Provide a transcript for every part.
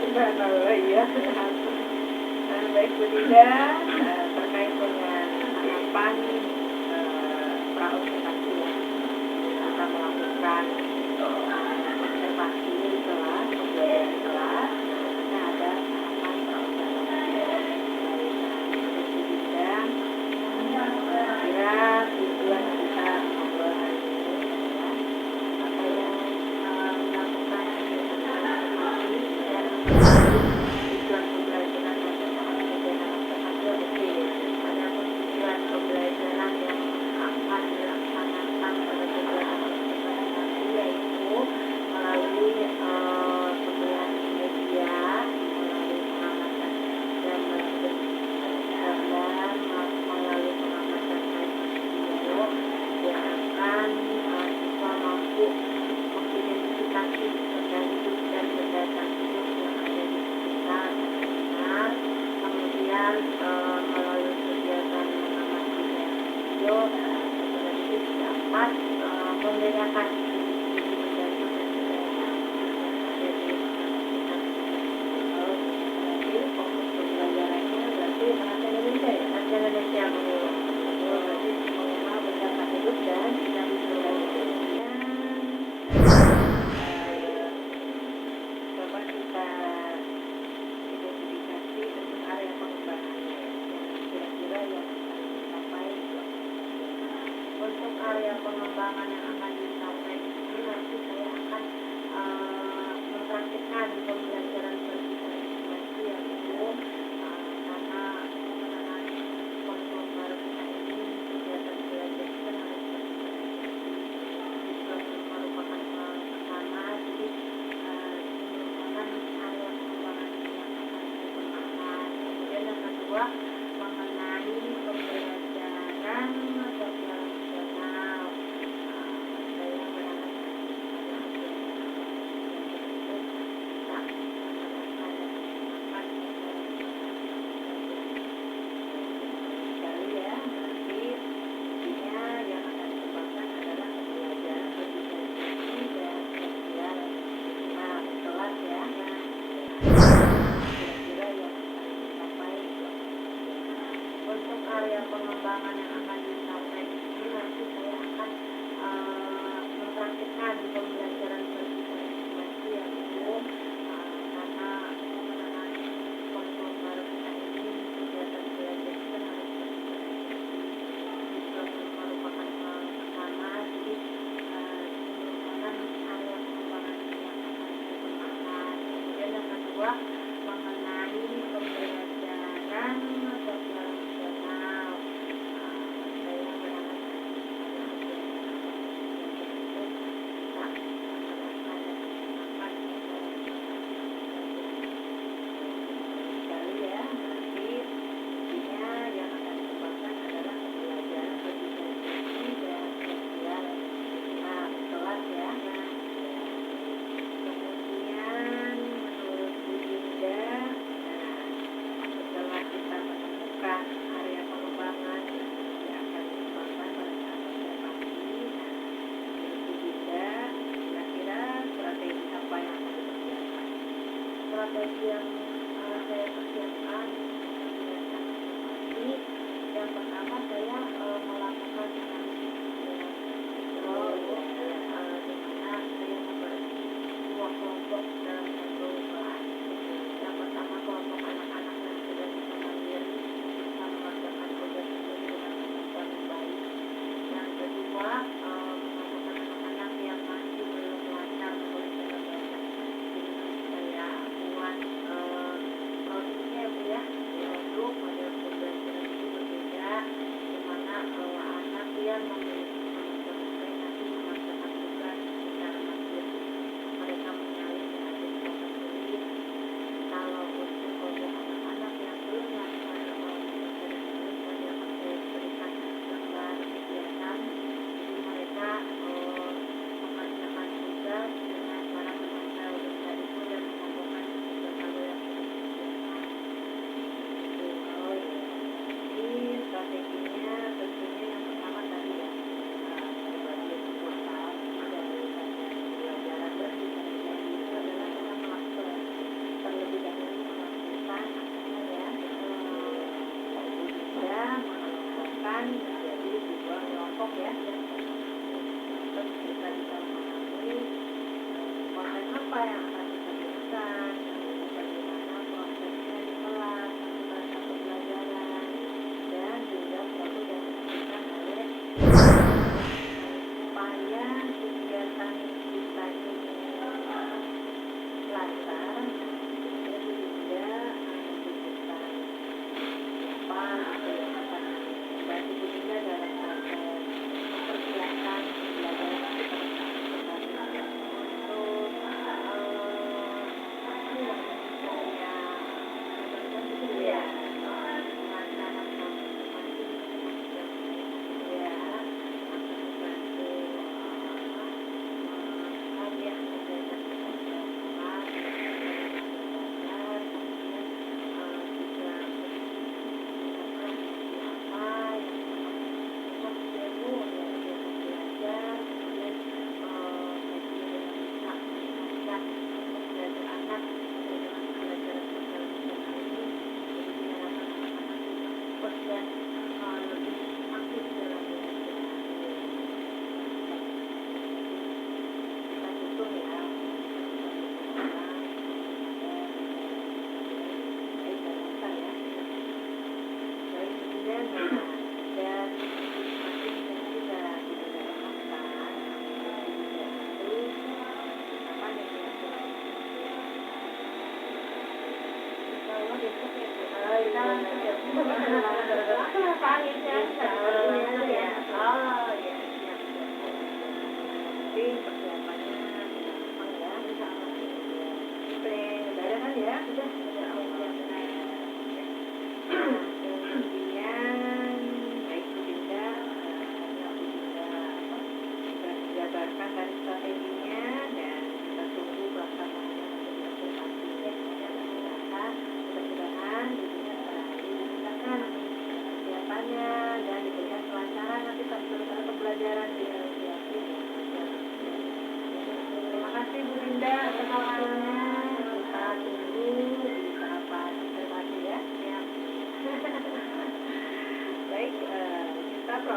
Subhanallah, iya. Baik Bu Dinda, terkait dengan harapan praobservasi ya, kita melakukan observasi di kelas, pembelajaran di kelas, kita ada tahapan praobservasi. Baik, Bu Dinda, kira tujuan kita ngobrol hari ini adalah apa yang melakukan observasi dan tujuan pembelajaran pembelajaran yang akan dilaksanakan pada kegiatan observasi yaitu melalui pembelian media, melalui pengamatan gambar gambar, melalui pengamatan video yang akan siswa mampu mengidentifikasi benda hidup dan benda hidup yang ada di sekitar. Nah, kemudian melalui kegiatan mengamati video itu dapat membedakan individu dan benda yang ada di sekitar. Berarti fokus pembelajarannya berarti bahasa Indonesia ya, bahasa Indonesia dulu. Berarti mengenal benda hidup dan benda hidup. Coba kita identifikasi bentuk area pengembangannya yang kira-kira yang akan dicapai. Untuk area pengembangan yang akan dicapai di sini nanti saya akan mempraktikkan pembelajaran berkisah-kisah yaitu karena pengenalan kurikulum baru kita ini kegiatan belajar kita harus siswa merupakan pertama, jadi merupakan area pengembangan yang akan saya gunakan. Kemudian yang kedua mengenai pembelajaran sosial emosional. Saya berangkat sekali ya, berarti intinya yang akan dikembangkan adalah pembelajaran berdiskusi dan sosial. Nah, kelas ya. Kira-kira yang akan dicapai untuk area pengembangan yang akan dicapai di sini nanti saya akan mempraktikkan pembelajaran berdiskusi yaitu karena pengenalan kurikulum baru kita ini kegiatan belajar kita harus siswa merupakan pertama, jadi merupakan area pengembangan yang akan saya gunakan. Kemudian yang kedua mengenai pembelajaran sosial emosional. Saya berangkat sekali ya, berarti intinya yang akan dikembangkan adalah pembelajaran berdiskusi dan sosial. Nah, kelas ya. Kemudian menurut Bu Dinda, setelah kita menemukan area pengembangan yang akan dikembangkan pada saat observasi, menurut Bu Dinda, kira-kira strategi apa yang akan dipersiapkan? Strategi yang saya persiapkan berdasarkan observasi, yang pertama saya melakukan analisis mikro ya, di mana saya membagi dua kelompok dalam satu kelas. Yang pertama kelompok anak-anak yang sudah bisa mandiri, bisa mengerjakan tugas sendiri dengan kemampuan yang baik. Yang kedua mengelompokkan anak-anak yang masih belum lancar menulis dan membaca. Jadi saya buat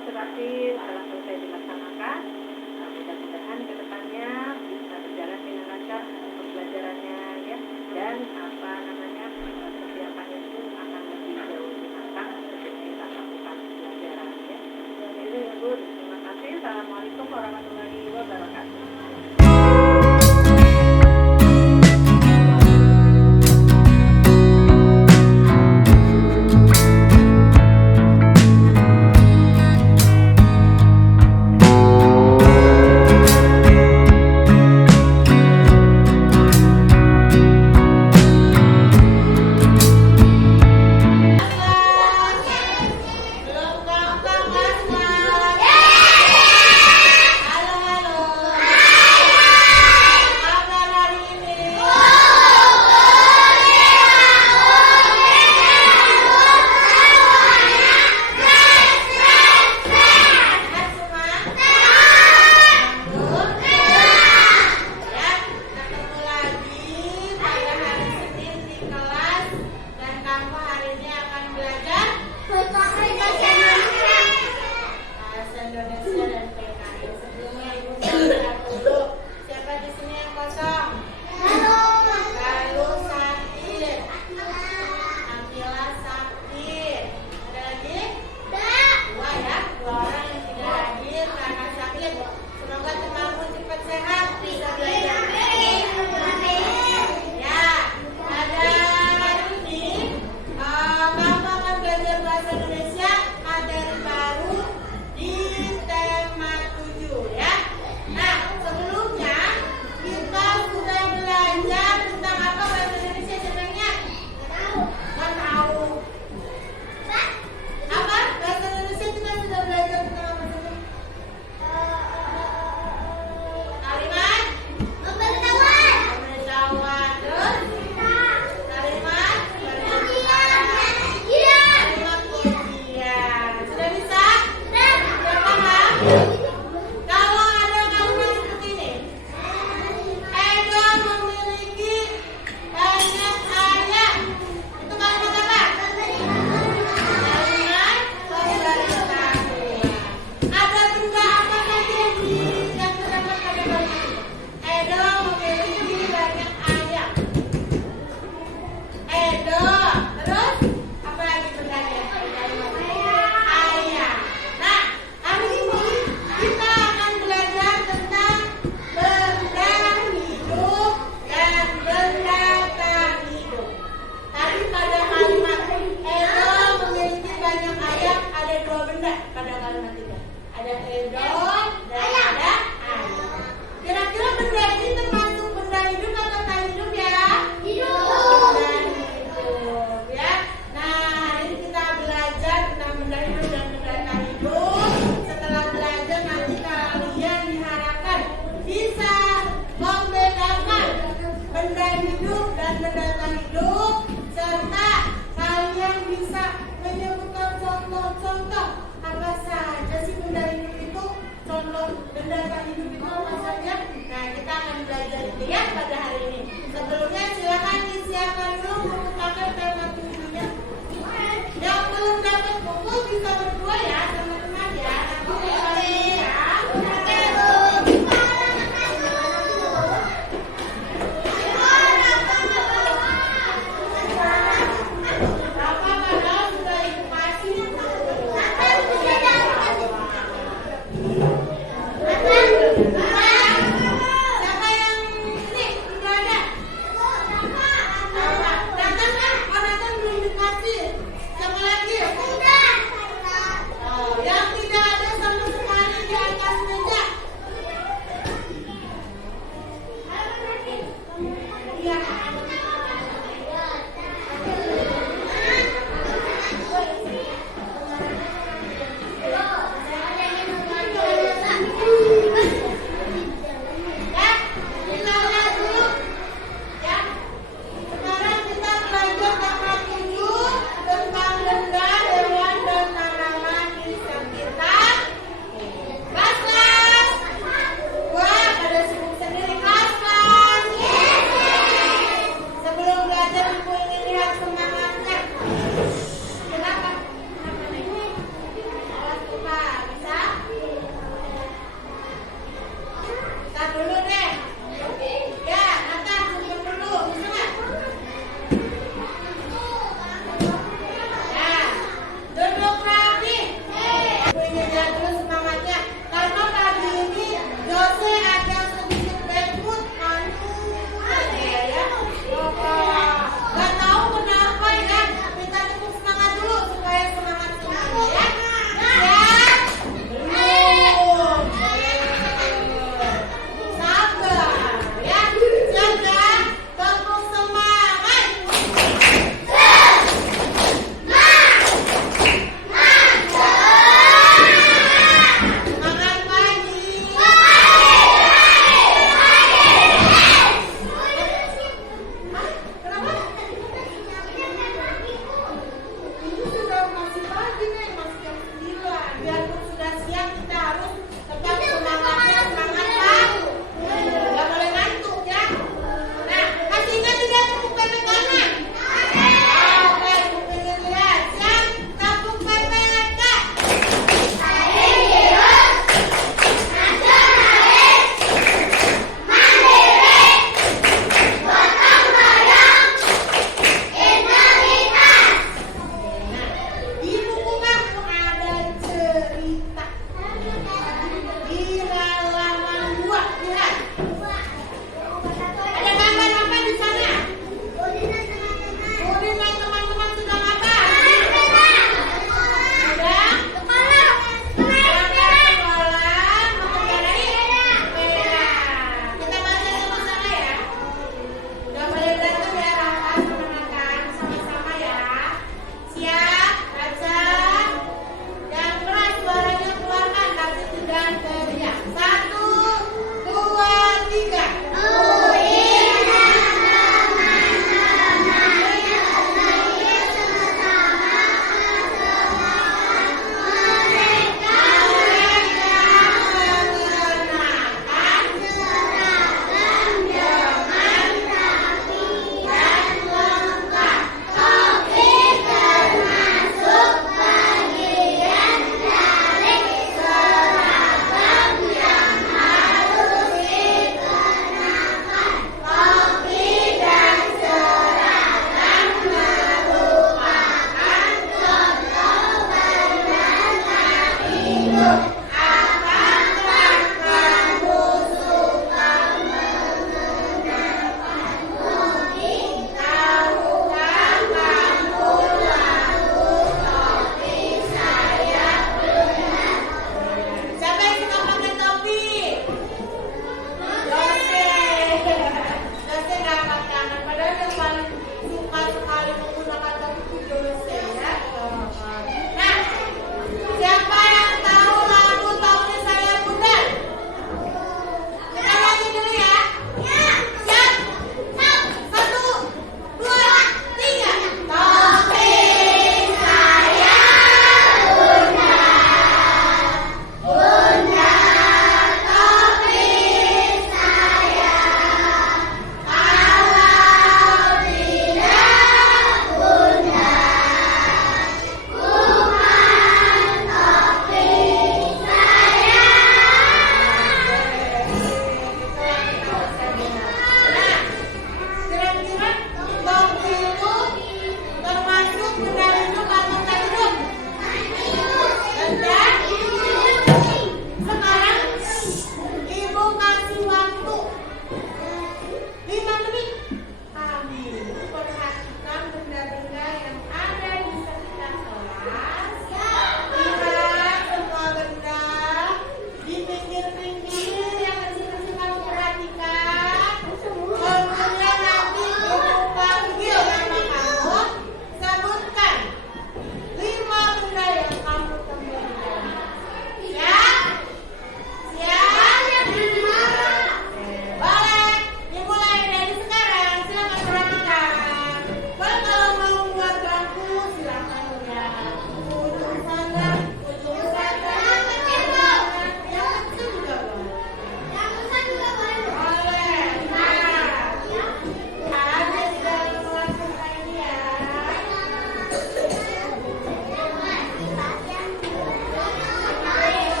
observasi telah selesai dilaksanakan. Mudah-mudahan ke depannya bisa berjalan dengan lancar pembelajarannya ya, dan persiapannya itu akan lebih jauh lebih matang ketika kita lakukan pembelajaran ya. Itu ya Bu, terima kasih. Assalamualaikum warahmatullahi wabarakatuh.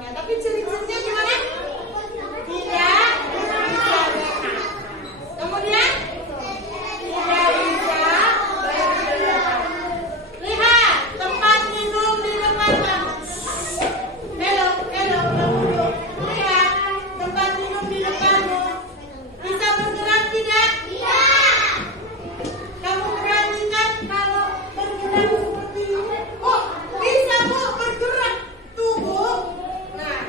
bergeraknya. Tapi ciri-cirinya gimana? Tidak bisa rehat. Kemudian tidak bisa bergerak. Lihat tempat minum di depan kamu. Belok, belok, belok. Lihat tempat minum di depanmu. Bisa bergerak tidak? Tidak. Kamu perhatikan kalau bergerak seperti ini. Oh, bisa Bu bergerak. Tuh Bu. Nah,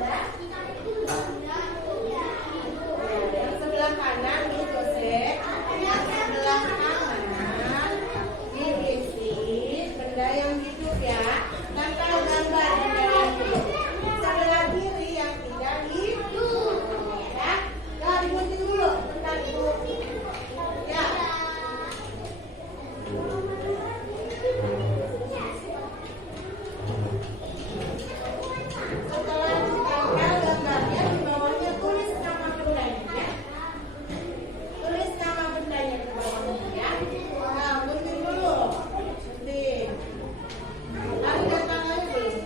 Bunda. Ya, yang sebelah kanan nih Jose, yang sebelah kanan diisi benda yang hidup ya. Tempel gambar benda yang hidup. Sebelah kiri yang tidak hidup. Ya, nah digunting dulu. Bentar ibu. Ya. Setelah ditempel gambarnya di bawahnya tulis nama bendanya. Tulis nama bendanya di bawahnya ya. Nah, gunting dulu. Gunting. Ada tangannya belum?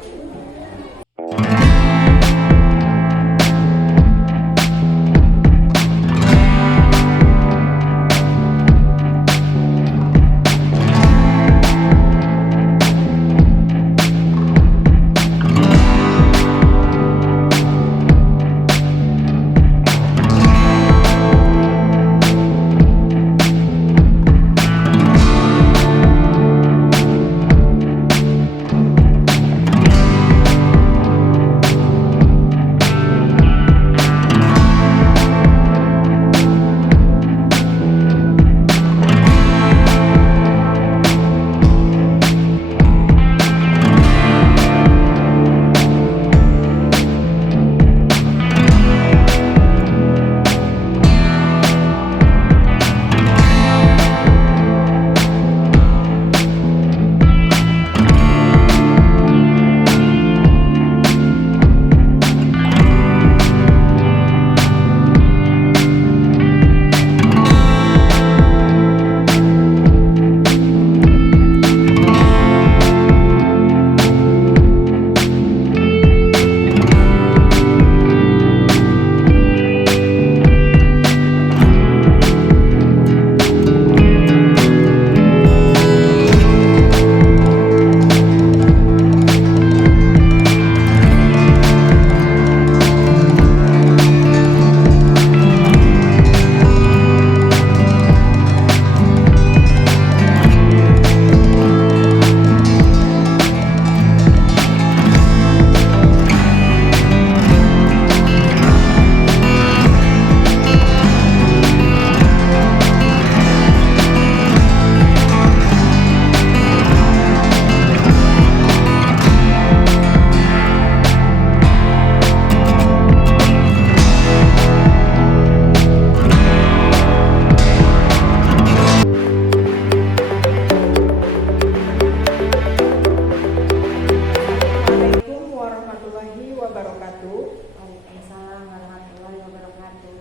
Assalamualaikum warahmatullahi wabarakatuh. Waalaikumsalam warahmatullahi wabarakatuh.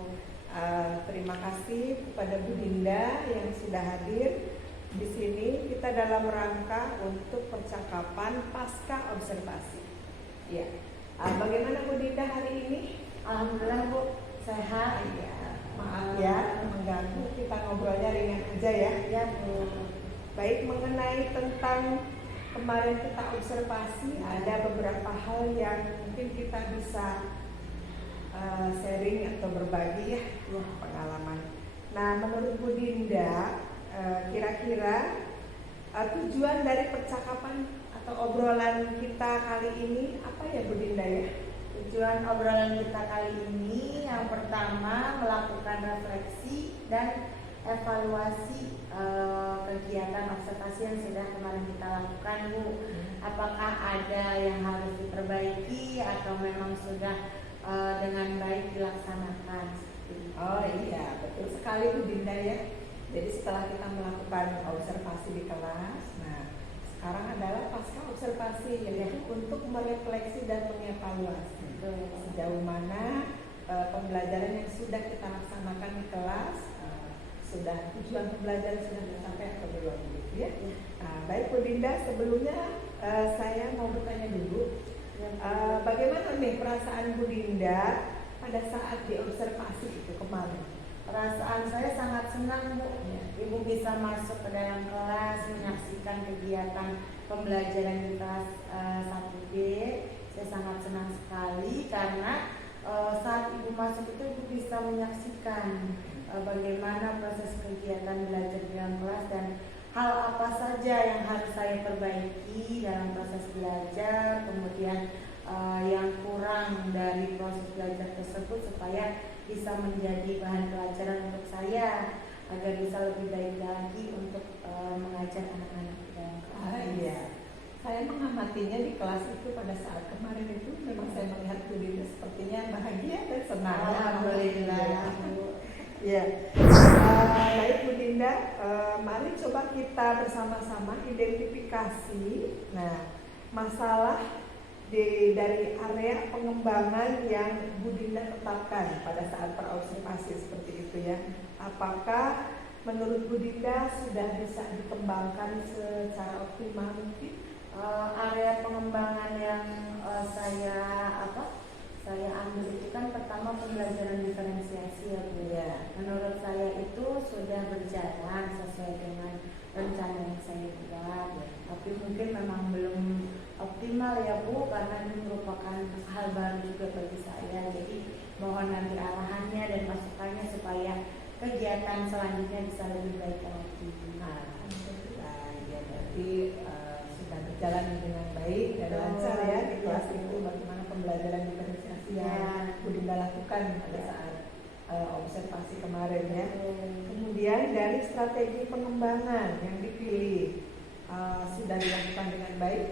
Terima kasih kepada Bu Dinda yang sudah hadir di sini. Kita dalam rangka untuk percakapan pasca observasi. Ya, bagaimana Bu Dinda hari ini? Alhamdulillah Bu, sehat. Ya, maaf ya mengganggu. Kita ngobrolnya ringan aja ya. Ya Bu. Baik, mengenai tentang kemarin kita observasi, ada beberapa hal yang mungkin kita bisa sharing atau berbagi ya pengalaman. Nah, menurut Bu Dinda, kira-kira tujuan dari percakapan atau obrolan kita kali ini apa ya Bu Dinda ya? Tujuan obrolan kita kali ini yang pertama melakukan refleksi dan evaluasi kegiatan observasi yang sudah kemarin kita lakukan Bu. Apakah ada yang harus diperbaiki atau memang sudah dengan baik dilaksanakan? Oh iya, betul sekali Bu Dinda ya. Jadi setelah kita melakukan observasi di kelas, nah sekarang adalah pasca observasi, yaitu untuk merefleksi dan mengevaluasi sejauh mana pembelajaran yang sudah kita laksanakan di kelas, sudah tujuan pembelajaran sudah tercapai atau belum gitu ya. Baik Bu Dinda, sebelumnya saya mau bertanya dulu, bagaimana nih perasaan Bu Dinda pada saat diobservasi itu kemarin? Perasaan saya sangat senang Bu, Ibu bisa masuk ke dalam kelas menyaksikan kegiatan pembelajaran di kelas 1B. Saya sangat senang sekali karena saat Ibu masuk itu Ibu bisa menyaksikan bagaimana proses kegiatan belajar di dalam kelas dan hal apa saja yang harus saya perbaiki dalam proses belajar, kemudian yang kurang dari proses belajar tersebut supaya bisa menjadi bahan pelajaran untuk saya agar bisa lebih baik lagi untuk mengajar anak-anak di dalam kelas. Iya. Saya mengamatinya di kelas itu pada saat kemarin itu memang saya melihat Bu Dinda sepertinya bahagia dan senang. Alhamdulillah. Ya. Baik Bu Dinda, mari coba kita bersama-sama identifikasi. Nah, masalah dari area pengembangan yang Bu Dinda tetapkan pada saat perobservasi seperti itu ya. Apakah menurut Bu Dinda sudah bisa dikembangkan secara optimal mungkin? Area pengembangan yang saya ambil itu kan pertama pembelajaran diferensiasi ya Bu. Ya. Menurut saya itu sudah berjalan sesuai dengan rencana yang saya buat. Tapi mungkin memang belum optimal ya Bu, karena ini merupakan hal baru juga bagi saya. Jadi mohon nanti arahannya dan masukannya supaya kegiatan selanjutnya bisa lebih baik lagi. Alhamdulillah, ya berarti sudah berjalan dengan baik dan lancar ya di kelas itu. Bagaimana pembelajaran diferensiasi yang Bu Dinda lakukan pada saat observasi kemarin ya. Kemudian dari strategi pengembangan yang dipilih sudah dilakukan dengan baik.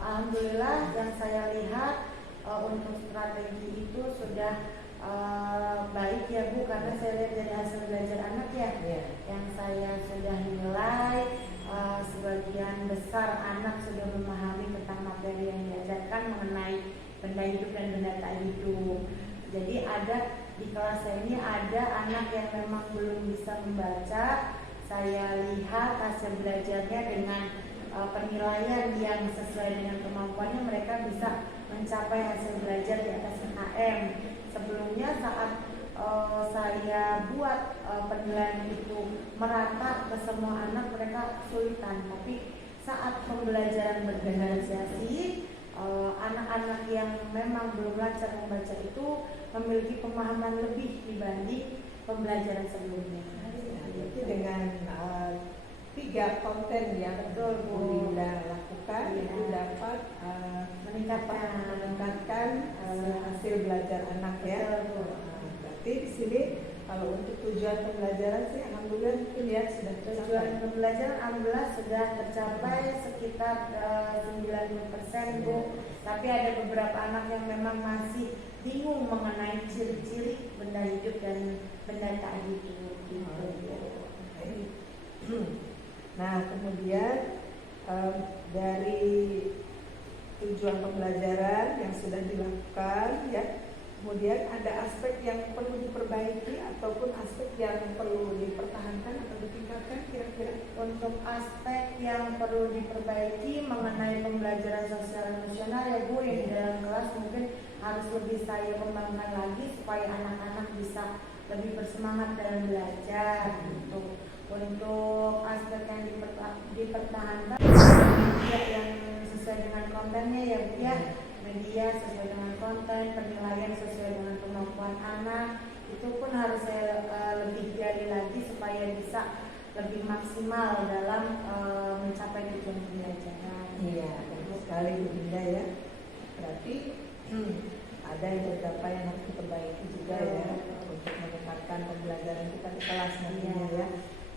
Alhamdulillah, yang saya lihat untuk strategi itu sudah baik ya Bu, karena saya lihat dari hasil belajar anak ya, yang saya sudah nilai sebagian besar anak sudah memahami tentang materi yang diajarkan mengenai benda hidup dan benda tak hidup. Jadi ada di kelas saya ini ada anak yang memang belum bisa membaca. Saya lihat hasil belajarnya dengan penilaian yang sesuai dengan kemampuannya, mereka bisa mencapai hasil belajar di atas HM. Sebelumnya saat saya buat penilaian itu merata ke semua anak, mereka kesulitan. Tapi saat pembelajaran berdiferensiasi, anak-anak yang memang belum lancar membaca itu memiliki pemahaman lebih dibanding pembelajaran sebelumnya. Jadi dengan 3 konten yang Bu Dinda lakukan itu dapat meningkatkan hasil belajar anak ya. Berarti di sini kalau untuk tujuan pembelajaran sih alhamdulillah mungkin ya sudah tercapai. Tujuan pembelajaran alhamdulillah sudah tercapai sekitar 90% Bu. Tapi ada beberapa anak yang memang masih bingung mengenai ciri-ciri benda hidup dan benda tak hidup gitu. Nah, kemudian dari tujuan pembelajaran yang sudah dilakukan ya, kemudian ada aspek yang perlu diperbaiki ataupun aspek yang perlu dipertahankan atau ditingkatkan kira-kira. Untuk aspek yang perlu diperbaiki mengenai pembelajaran sosial emosional ya Bu, yang di dalam kelas mungkin harus lebih saya kembangkan lagi supaya anak-anak bisa lebih bersemangat dalam belajar gitu. Untuk aspek yang dipertahankan media yang sesuai dengan kontennya ya Bu ya, media sesuai dengan konten, penilaian sesuai dengan kemampuan anak, itu pun harus saya lebih gali lagi supaya bisa lebih maksimal dalam mencapai tujuan pembelajaran. Iya, betul sekali Bu Dinda ya. Berarti ada yang beberapa yang harus diperbaiki juga ya untuk meningkatkan pembelajaran kita di kelas nantinya ya.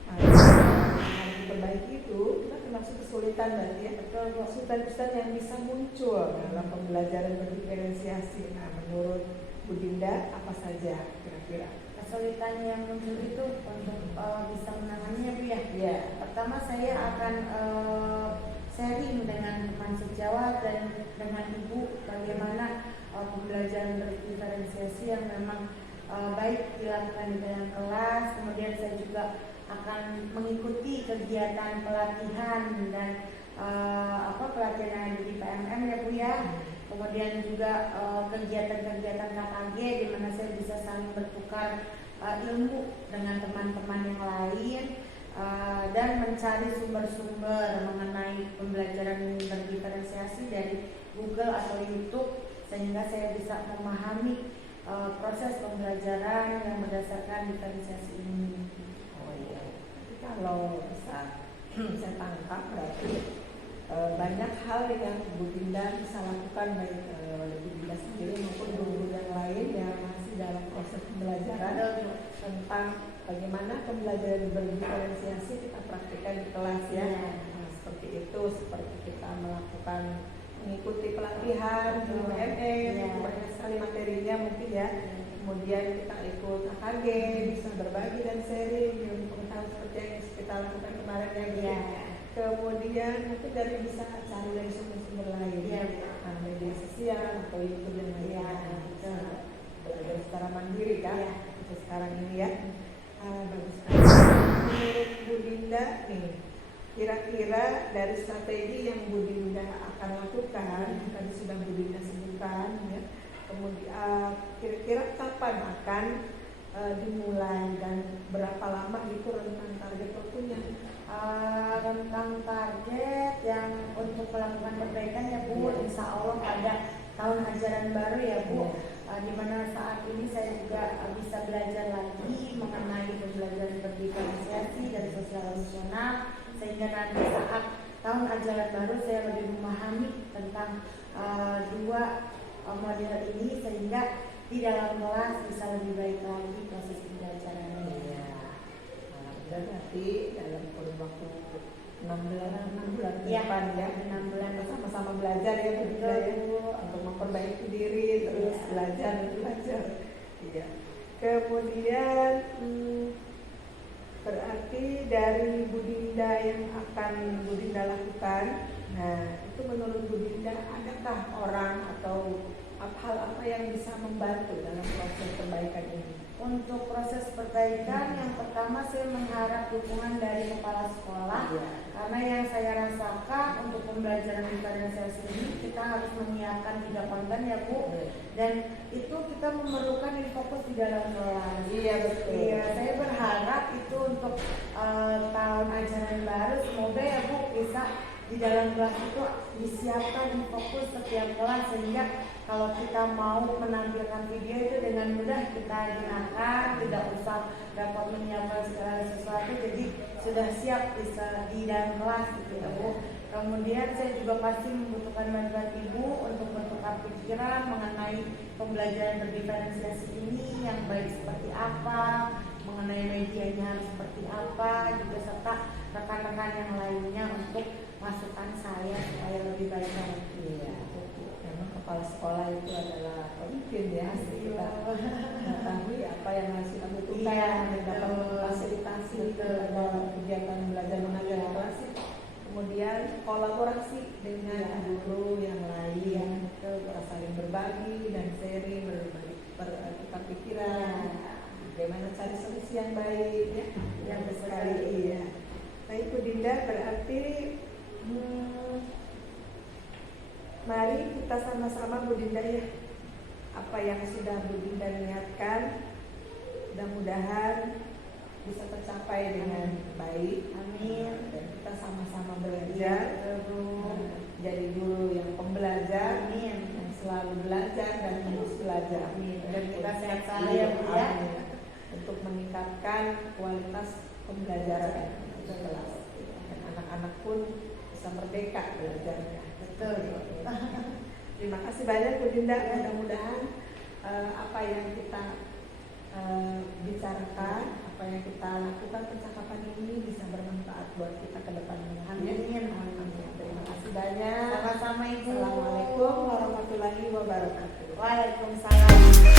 Yang diperbaiki itu kita termasuk kesulitan berarti ya. Betul, kesulitan yang bisa muncul dalam pembelajaran berdiferensiasi. Nah, menurut Bu Dinda apa saja kira-kira? Kesulitan yang muncul itu untuk bisa menanganinya Bu ya. Ya. Pertama saya akan sharing dengan teman sejawat dan dengan Ibu bagaimana pembelajaran berdiferensiasi yang memang baik dilakukan di dalam kelas. Kemudian saya juga akan mengikuti kegiatan pelatihan dan pelatihan yang ada di PMM ya Bu ya. Kemudian juga kegiatan-kegiatan KKG di mana saya bisa saling bertukar ilmu dengan teman-teman yang lain dan mencari sumber-sumber mengenai pembelajaran berdiferensiasi dari Google atau YouTube sehingga saya bisa memahami proses pembelajaran yang berdasarkan diferensiasi ini. Oh iya. Kalau bisa saya tangkap berarti banyak hal yang Bu Dinda bisa lakukan baik oleh Bu Dinda sendiri maupun guru yang lain yang masih dalam proses pembelajaran tentang bagaimana pembelajaran berdiferensiasi kita praktikkan di kelas ya. Nah, seperti itu, seperti kita melakukan mengikuti pelatihan UMM, banyak sekali materinya mungkin ya. Kemudian kita ikut AKG, bisa berbagi dan sharing ilmu pengetahuan seperti yang kita lakukan kemarin ya. Gitu. Kemudian mungkin bisa cari dari sumber-sumber lain, media sosial atau YouTube dan lain-lain. Belajar secara mandiri kan, sekarang ini ya. Bagus sekali. Menurut Bu Dinda nih, kira-kira dari strategi yang Bu Dinda akan lakukan, tadi sudah Bu Dinda sebutkan ya. Kemudian kira-kira kapan akan dimulai dan berapa lama itu rentang target waktunya? Rentang target yang untuk melakukan perbaikan ya Bu, insya Allah pada tahun ajaran baru ya Bu, di mana saat ini saya juga bisa belajar lagi mengenai pembelajaran berdiferensiasi dan sosial emosional, sehingga nanti saat tahun ajaran baru saya lebih memahami tentang dua model ini, sehingga di dalam kelas bisa lebih baik lagi proses pembelajarannya. Dan nanti dalam kurun waktu 6 bulan ke depan ya, 6 bulan sama-sama belajar ya Bu Dinda ya, untuk memperbaiki diri terus belajar. Iya. Kemudian berarti dari Bu Dinda yang akan Bu Dinda lakukan, nah itu menurut Bu Dinda adakah orang atau hal apa yang bisa membantu dalam proses perbaikan ini? Untuk proses perbaikan, yang pertama saya mengharap dukungan dari kepala sekolah, karena yang saya rasakan untuk pembelajaran diferensiasi ini kita harus menyiapkan 3 konten ya Bu, dan itu kita memerlukan fokus di dalam kelas. Iya betul. Iya, saya berharap itu untuk tahun ajaran baru, semoga ya Bu bisa di dalam kelas itu disiapkan fokus setiap kelas, sehingga kalau kita mau menampilkan video itu dengan mudah kita gunakan, tidak usah dapat menyiapkan segala sesuatu, jadi sudah siap bisa di dalam kelas gitu ya Bu. Kemudian saya juga pasti membutuhkan bantuan Ibu untuk bertukar pikiran mengenai pembelajaran berdiferensiasi ini yang baik seperti apa, mengenai medianya harus seperti apa, juga serta rekan-rekan yang lainnya untuk masukan saya supaya lebih baik lagi. Memang kepala sekolah itu adalah pemimpin ya, kita mengetahui apa yang harus kita butuhkan dan dapat fasilitasi dalam kegiatan belajar mengajar di kelas. Kemudian kolaborasi dengan guru yang lain, kita saling berbagi dan sharing, bertukar pikiran, bagaimana cari solusi yang baik ya, yang sekali ya. Baik Bu Dinda, berarti mari kita sama-sama Bu Dinda ya, apa yang sudah Bu Dinda niatkan mudah-mudahan bisa tercapai dengan baik. Amin. Dan kita sama-sama belajar, jadi guru yang pembelajar, yang selalu belajar dan terus belajar. Amin. Dan kita sehat selalu ya Bu ya, untuk meningkatkan kualitas pembelajaran di kelas. Dan anak-anak pun bisa merdeka belajarnya. Betul. Terima kasih banyak Bu Dinda. Mudah-mudahan apa yang kita bicarakan, apa yang kita lakukan percakapan ini bisa bermanfaat buat kita ke depannya. Amin. Terima kasih banyak. Sama-sama Ibu. Assalamualaikum warahmatullahi wabarakatuh. Waalaikumsalam.